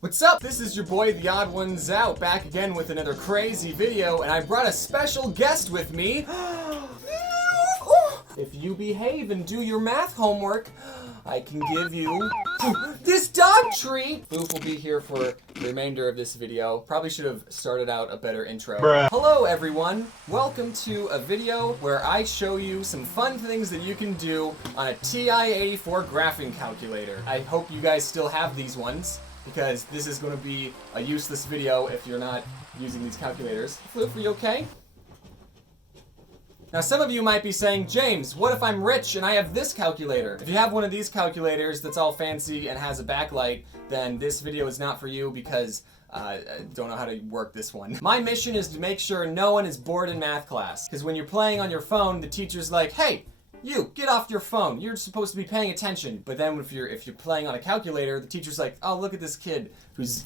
What's up? This is your boy, The Odd Ones Out, back again with another crazy video, and I brought a special guest with me. If you behave and do your math homework, I can give you this dog treat. Floof will be here for the remainder of this video. Probably should have started out a better intro. Bruh. Hello everyone, welcome to a video where I show you some fun things that you can do on a Ti-84 graphing calculator. I hope you guys still have these ones, because this is going to be a useless video if you're not using these calculators. Floof, are you okay? Now some of you might be saying, James, what if I'm rich and I have this calculator? If you have one of these calculators that's all fancy and has a backlight, then this video is not for you because I don't know how to work this one. My mission is to make sure no one is bored in math class. Because when you're playing on your phone, the teacher's like, hey, you, get off your phone. You're supposed to be paying attention. But then if you're playing on a calculator, the teacher's like, oh, look at this kid who's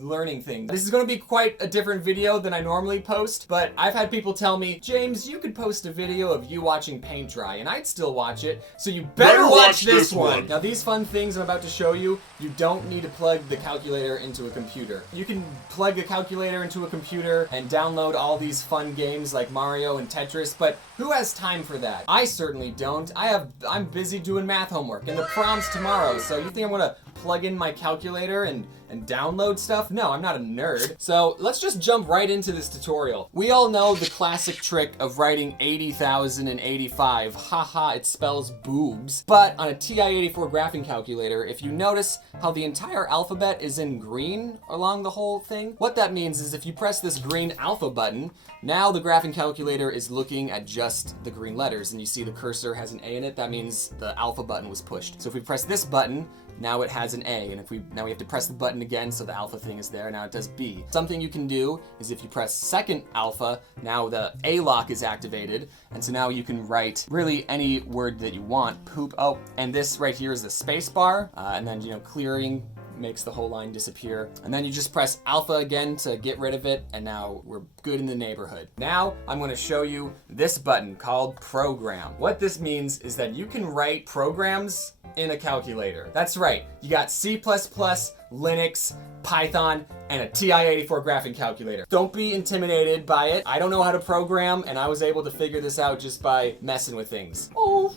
learning things. This is going to be quite a different video than I normally post, but I've had people tell me, James, you could post a video of you watching paint dry, and I'd still watch it, so you better watch this one. Now these fun things I'm about to show you, you don't need to plug the calculator into a computer. You can plug a calculator into a computer and download all these fun games like Mario and Tetris, but who has time for that? I certainly don't. I'm busy doing math homework, and the prom's tomorrow, so you think I'm gonna plug in my calculator and download stuff? No, I'm not a nerd. So let's just jump right into this tutorial. We all know the classic trick of writing 80,085. Haha, it spells boobs. But on a Ti-84 graphing calculator, if you notice how the entire alphabet is in green along the whole thing, what that means is if you press this green alpha button, now the graphing calculator is looking at just the green letters, and you see the cursor has an A in it. That means the alpha button was pushed. So if we press this button, now it has an A, and now we have to press the button again so the alpha thing is there. Now it does B. Something you can do is if you press second alpha, now the A lock is activated, and so now you can write really any word that you want. Poop. Oh, and this right here is the space bar, and then clearing makes the whole line disappear. And then you just press alpha again to get rid of it, and now we're good in the neighborhood. Now I'm going to show you this button called program. What this means is that you can write programs in a calculator. That's right, you got C++, Linux, Python, and a Ti-84 graphing calculator. Don't be intimidated by it. I don't know how to program, and I was able to figure this out just by messing with things. Oh,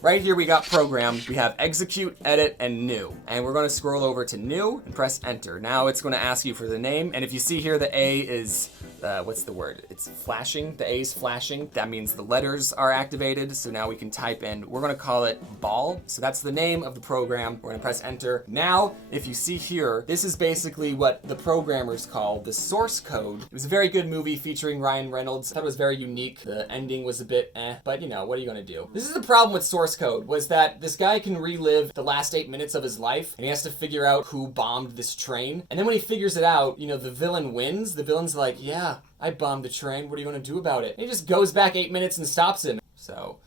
right here we got program. We have execute, edit, and new. And we're gonna scroll over to new and press enter. Now it's gonna ask you for the name, and if you see here the A is, what's the word? It's flashing, the A is flashing. That means the letters are activated, so now we can type in, we're gonna call it ball. So that's the name of the program. We're gonna press enter. Now, if you see here, this is basically what the programmers call the source code. It was a very good movie featuring Ryan Reynolds. I thought it was very unique. The ending was a bit but what are you gonna do? This is the problem with source code, was that this guy can relive the last 8 minutes of his life, and he has to figure out who bombed this train. And then when he figures it out, the villain wins. The villain's like, yeah, I bombed the train. What are you gonna do about it? And he just goes back 8 minutes and stops him. So,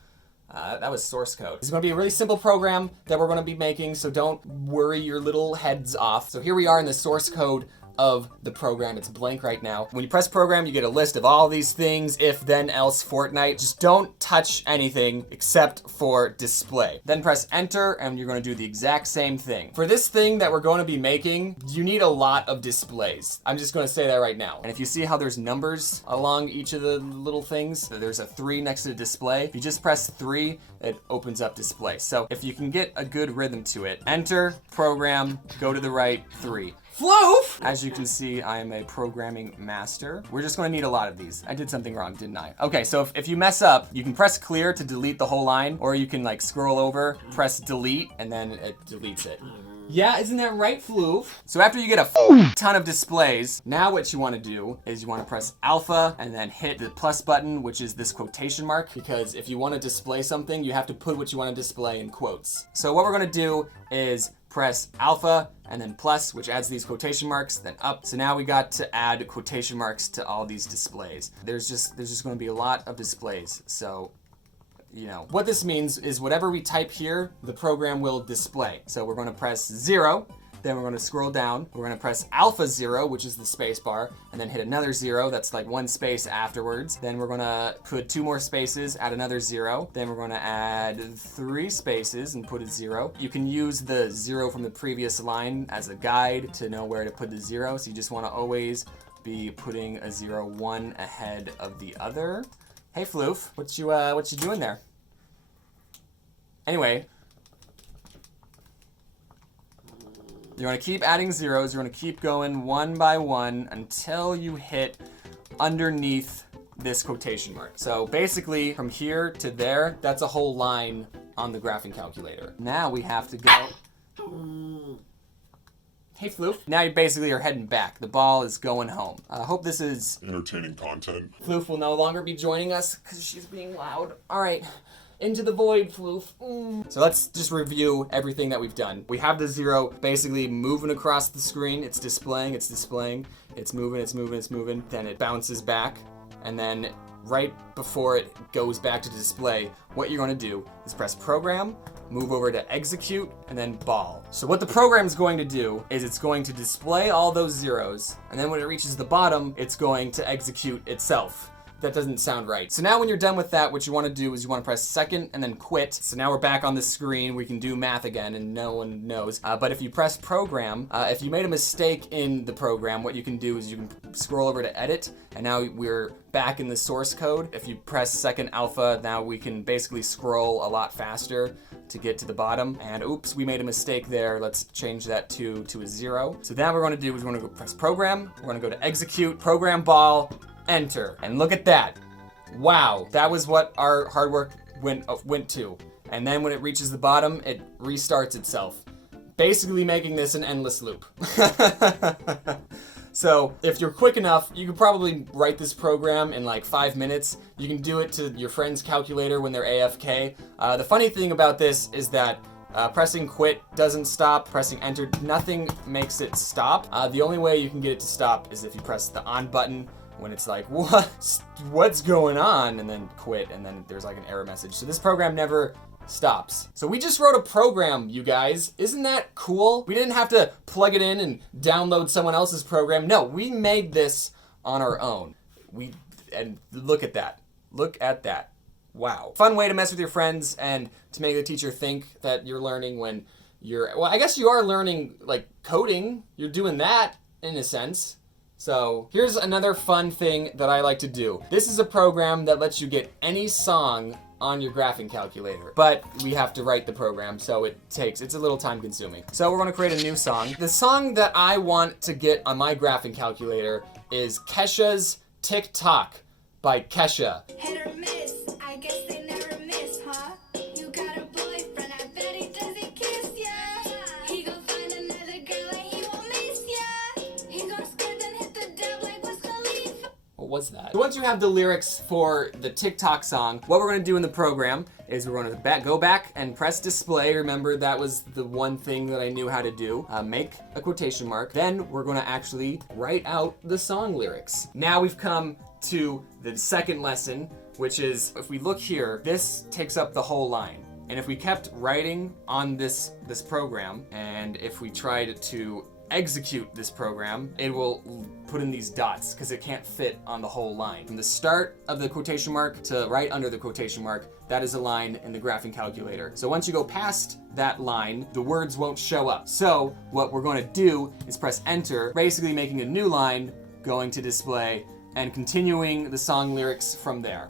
that was source code. This is going to be a really simple program that we're going to be making, so don't worry your little heads off. So here we are in the source code of the program. It's blank right now. When you press program, you get a list of all these things, if, then, else, Fortnite. Just don't touch anything except for display. Then press enter, and you're going to do the exact same thing. For this thing that we're going to be making, you need a lot of displays. I'm just going to say that right now. And if you see how there's numbers along each of the little things, there's a 3 next to the display. If you just press 3, it opens up display. So if you can get a good rhythm to it, enter, program, go to the right, 3. Floof! As you can see, I am a programming master. We're just gonna need a lot of these. I did something wrong, didn't I? Okay, so if you mess up, you can press clear to delete the whole line, or you can scroll over, press delete, and then it deletes it. Yeah, isn't that right, Floof? So after you get a ton of displays, now what you wanna do is you wanna press alpha and then hit the plus button, which is this quotation mark, because if you wanna display something, you have to put what you wanna display in quotes. So what we're gonna do is press alpha and then plus, which adds these quotation marks, then up. So now we got to add quotation marks to all these displays. There's just going to be a lot of displays. So, what this means is whatever we type here, the program will display. So we're going to press 0. Then we're going to scroll down. We're going to press alpha 0, which is the space bar, and then hit another 0. That's like one space afterwards. Then we're going to put 2 more spaces, add another 0. Then we're going to add 3 spaces and put a 0. You can use the 0 from the previous line as a guide to know where to put the 0. So you just want to always be putting a 0 one ahead of the other. Hey Floof, what you doing there? Anyway, you want to keep adding zeros. You want to keep going one by one until you hit underneath this quotation mark. So basically from here to there, that's a whole line on the graphing calculator. Now we have to go. Hey Floof. Now you basically are heading back. The ball is going home. I hope this is entertaining content. Floof will no longer be joining us because she's being loud. All right. Into the void, Floof. So let's just review everything that we've done. We have the 0 basically moving across the screen. It's displaying, it's moving. Then it bounces back. And then right before it goes back to display, what you're going to do is press program, move over to execute, and then ball. So what the program is going to do is it's going to display all those zeros. And then when it reaches the bottom, it's going to execute itself. That doesn't sound right. So now when you're done with that, what you want to do is you want to press second and then quit. So now we're back on the screen. We can do math again and no one knows. But if you press program, if you made a mistake in the program, what you can do is you can scroll over to edit, and now we're back in the source code. If you press second alpha, now we can basically scroll a lot faster to get to the bottom. And oops, we made a mistake there. Let's change that to a 0. So now what we're going to do is we're going to go press program. We're going to go to execute, program ball, enter. And look at that. Wow, that was what our hard work went to. And then when it reaches the bottom, it restarts itself, basically making this an endless loop. So if you're quick enough, you could probably write this program in like 5 minutes. You can do it to your friend's calculator when they're AFK. The funny thing about this is that pressing quit doesn't stop. Pressing enter, nothing makes it stop. The only way you can get it to stop is if you press the on button when it's like, what's going on? And then quit, and then there's like an error message. So this program never stops. So we just wrote a program, you guys. Isn't that cool? We didn't have to plug it in and download someone else's program. No, we made this on our own. And look at that. Look at that. Wow. Fun way to mess with your friends and to make the teacher think that you're learning when well, I guess you are learning like coding. You're doing that in a sense. So here's another fun thing that I like to do. This is a program that lets you get any song on your graphing calculator, but we have to write the program, so it's a little time consuming. So we're gonna create a new song. The song that I want to get on my graphing calculator is Kesha's TikTok by Kesha. Hit or miss, I guess they never miss, huh? You got a boyfriend, I bet he doesn't kiss ya. He gon' find another girl and he won't miss ya. He gon' skip and hit the dub like Wiz Khalifa. What was that? So once you have the lyrics for the TikTok song, what we're gonna do in the program is we're gonna go back and press display. Remember, that was the one thing that I knew how to do. Make a quotation mark. Then we're gonna actually write out the song lyrics. Now we've come to the second lesson, which is, if we look here, this takes up the whole line. And if we kept writing on this program, and if we tried to execute this program, it will put in these dots because it can't fit on the whole line. From the start of the quotation mark to right under the quotation mark, that is a line in the graphing calculator. So once you go past that line, the words won't show up. So what we're going to do is press enter, basically making a new line, going to display, and continuing the song lyrics from there.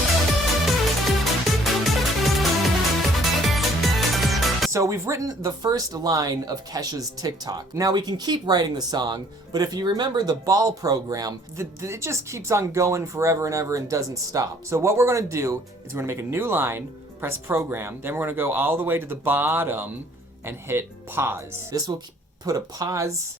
So we've written the first line of Kesha's TikTok. Now we can keep writing the song, but if you remember the ball program, it just keeps on going forever and ever and doesn't stop. So what we're gonna do is we're gonna make a new line, press program, then we're gonna go all the way to the bottom and hit pause. This will put a pause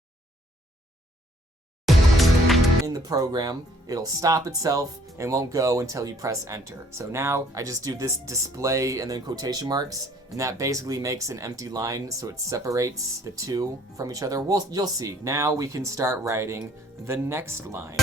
in the program. It'll stop itself and won't go until you press enter. So now I just do this display and then quotation marks, and that basically makes an empty line, so it separates the two from each other. You'll see. Now we can start writing the next line.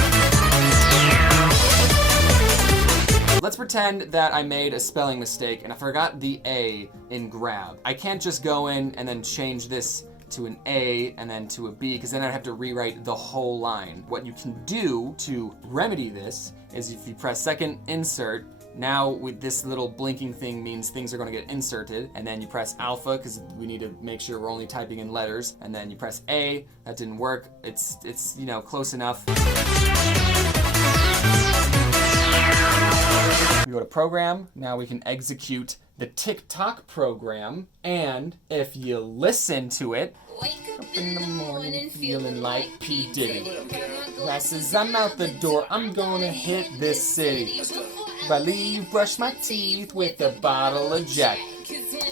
Let's pretend that I made a spelling mistake and I forgot the A in grab. I can't just go in and then change this to an A and then to a B, because then I'd have to rewrite the whole line. What you can do to remedy this is if you press second insert, now with this little blinking thing means things are going to get inserted, and then you press alpha because we need to make sure we're only typing in letters, and then you press A. That didn't work. It's you know, close enough. We go to program. Now we can execute the TikTok program, and if you listen to it, Wake up in the morning feeling like P. Diddy. Glasses, I'm out the door, I'm gonna hit this city. If I leave, brush my teeth with a bottle of Jack.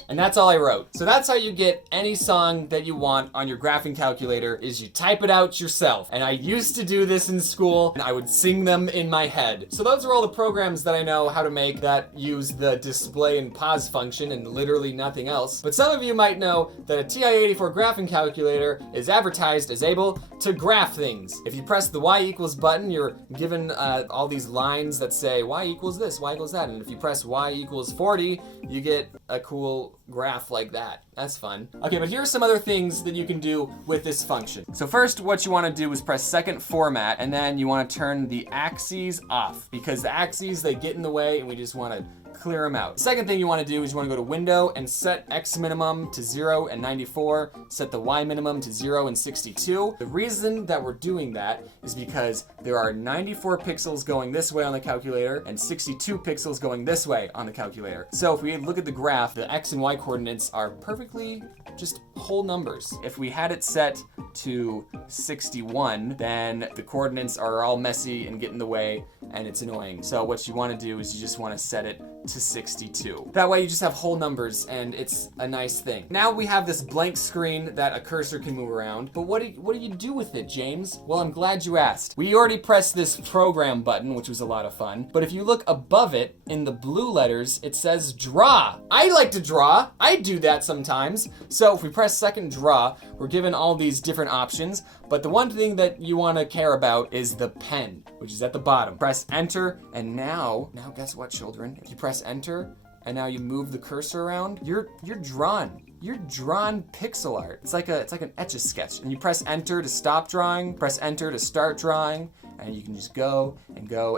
And that's all I wrote. So that's how you get any song that you want on your graphing calculator, is you type it out yourself. And I used to do this in school, and I would sing them in my head. So those are all the programs that I know how to make that use the display and pause function and literally nothing else. But some of you might know that a Ti-84 graphing calculator is advertised as able to graph things. If you press the Y equals button, you're given all these lines that say Y equals this, Y equals that. And if you press Y equals 40, you get a cool graph like that. That's fun. Okay, but here are some other things that you can do with this function. So first, what you want to do is press second format, and then you want to turn the axes off, because the axes, they get in the way and we just want to clear them out. Second thing you want to do is you want to go to Window and set X minimum to 0 and 94, set the Y minimum to 0 and 62. The reason that we're doing that is because there are 94 pixels going this way on the calculator and 62 pixels going this way on the calculator. So if we look at the graph, the X and Y coordinates are perfectly just whole numbers. If we had it set to 61, then the coordinates are all messy and get in the way, and it's annoying. So what you want to do is you just want to set it to 62. That way you just have whole numbers, and it's a nice thing. Now we have this blank screen that a cursor can move around, but what do you do with it, James? Well, I'm glad you asked. We already pressed this program button, which was a lot of fun, but if you look above it in the blue letters, it says draw. I like to draw. I do that sometimes. So if we press second draw, we're given all these different options, but the one thing that you want to care about is the pen, which is at the bottom. Press enter, and now guess what, children? If you press enter and now you move the cursor around, you're drawn. You're drawn pixel art. It's like an Etch-a-Sketch. And you press enter to stop drawing, press enter to start drawing, and you can just go,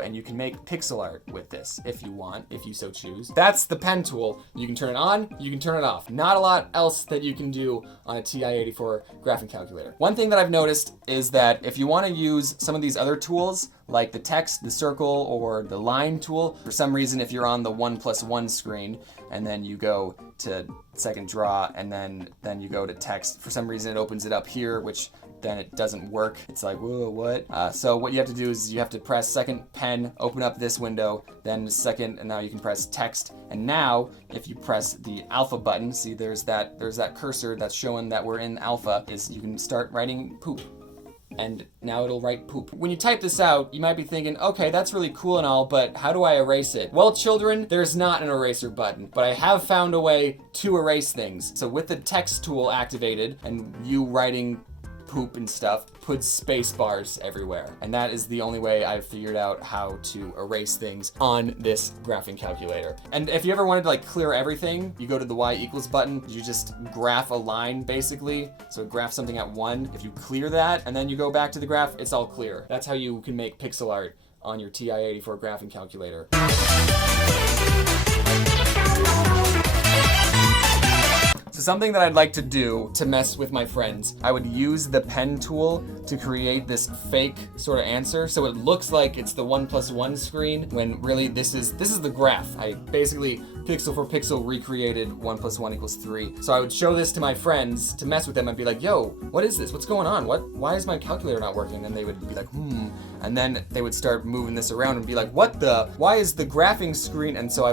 and you can make pixel art with this if you want, if you so choose. That's the pen tool. You can turn it on, you can turn it off. Not a lot else that you can do on a Ti-84 graphing calculator. One thing that I've noticed is that if you want to use some of these other tools, like the text, the circle, or the line tool, for some reason, if you're on the 1+1 screen, and then you go to second draw, and then you go to text, for some reason it opens it up here, which then it doesn't work. It's like, whoa, what? So what you have to do is you have to press second pen, open up this window, then second, and now you can press text. And now, if you press the alpha button, see there's that cursor that's showing that we're in alpha, is you can start writing poop. And now it'll write poop. When you type this out, you might be thinking, okay, that's really cool and all, but how do I erase it? Well, children, there's not an eraser button, but I have found a way to erase things. So with the text tool activated and you writing poop and stuff, put space bars everywhere. And that is the only way I've figured out how to erase things on this graphing calculator. And if you ever wanted to like clear everything, you go to the Y equals button, you just graph a line basically. So graph something at 1. If you clear that and then you go back to the graph, it's all clear. That's how you can make pixel art on your Ti-84 graphing calculator. So something that I'd like to do to mess with my friends, I would use the pen tool to create this fake sort of answer. So it looks like it's the 1+1 screen when really this is the graph. I basically pixel for pixel recreated 1+1 equals 3. So I would show this to my friends to mess with them and be like, yo, what is this? What's going on? Why is my calculator not working? And they would be like, And then they would start moving this around and be like, why is the graphing screen? And so I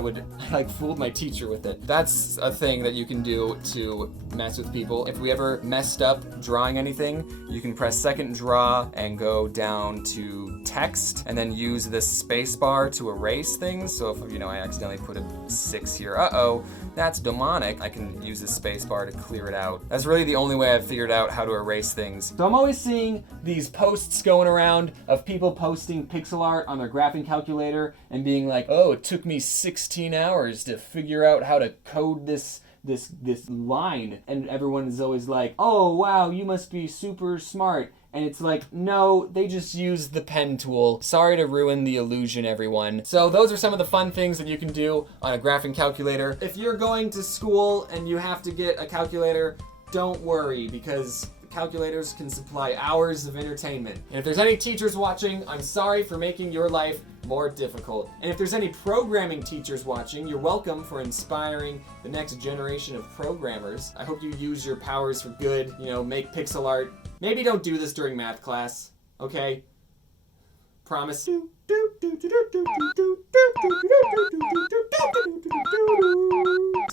like fooled my teacher with it. That's a thing that you can do to mess with people. If we ever messed up drawing anything, you can press second draw and go down to text and then use the space bar to erase things. So if, I accidentally put a 6 here, that's demonic. I can use the space bar to clear it out. That's really the only way I've figured out how to erase things. So I'm always seeing these posts going around of people posting pixel art on their graphing calculator and being like, oh, it took me 16 hours to figure out how to code this this line, and everyone is always like, oh wow, you must be super smart. And it's like, no, they just use the pen tool. Sorry to ruin the illusion, everyone. So those are some of the fun things that you can do on a graphing calculator. If you're going to school and you have to get a calculator, don't worry, because calculators can supply hours of entertainment. And if there's any teachers watching, I'm sorry for making your life more difficult. And if there's any programming teachers watching, you're welcome for inspiring the next generation of programmers. I hope you use your powers for good, you know, make pixel art. Maybe don't do this during math class, okay? Promise. So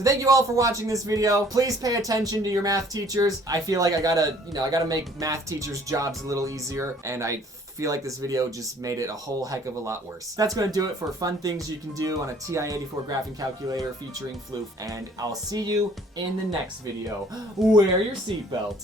thank you all for watching this video. Please pay attention to your math teachers. I feel like I gotta make math teachers' jobs a little easier, and I feel like this video just made it a whole heck of a lot worse. That's gonna do it for fun things you can do on a Ti-84 graphing calculator featuring Floof, and I'll see you in the next video. Wear your seatbelt.